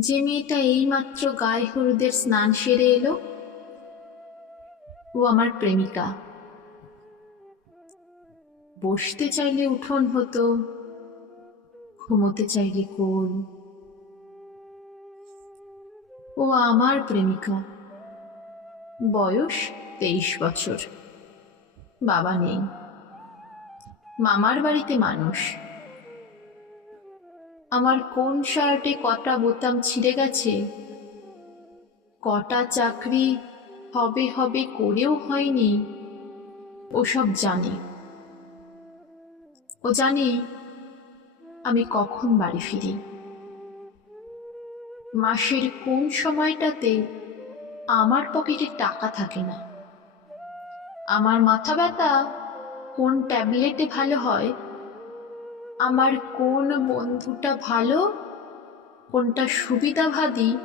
যে মেয়েটা এইমাত্র গায়ে হলুদের স্নান সেরে এলো, ও আমার প্রেমিকা। বসতে চাইলে উঠোন হতো, ঘুমোতে চাইলে কোল। ও আমার প্রেমিকা। বয়স তেইশ বছর। বাবা নেই। মামার বাড়িতে মানুষ। আমার কোন শার্টে কটা বোতাম ছিঁড়ে গেছে? কটা চাকরি হবে হবে করেও হয়নি। ওসব জানে। ও জানে আমি কখন বাড়ি ফিরি। মাসের কোন সময়টাতে আমার পকেটে টাকা থাকে না? আমার মাথা ব্যথা কোন ট্যাবলেটে ভালো হয়? আমার কোন বন্ধুটা ভালো, কোনটা সুবিধাবাদী,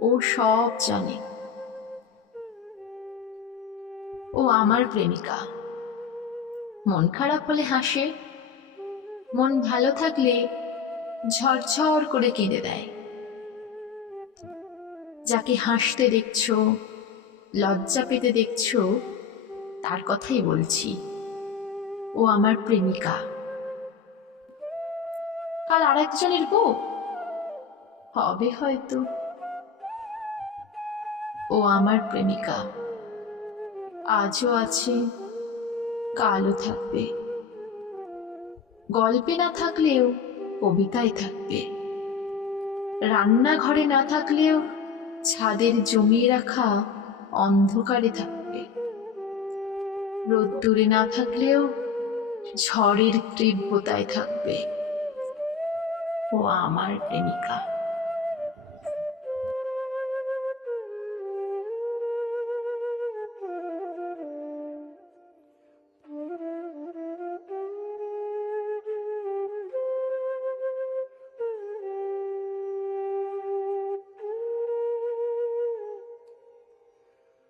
ও সব জানে। ও আমার প্রেমিকা। মন খারাপ হলে হাসে, মন ভালো থাকলে ঝরঝর করে কেঁদে দেয়। যাকে হাসতে দেখছ, লজ্জা পেতে দেখছ, তার কথাই বলছি। ও আমার প্রেমিকা। কাল আর একজনের বউ? হবে হয়তো। ও আমার প্রেমিকা। আজও আছে, কালও থাকবে। গল্পে না থাকলেও কবিতায় থাকবে। রান্নাঘরে না থাকলেও ছাদের জমিয়ে রাখা অন্ধকারে থাকবে। রোদ্দুরে না থাকলেও ঝড়ের তীব্রতায় থাকবে। ও আমার প্রেমিকা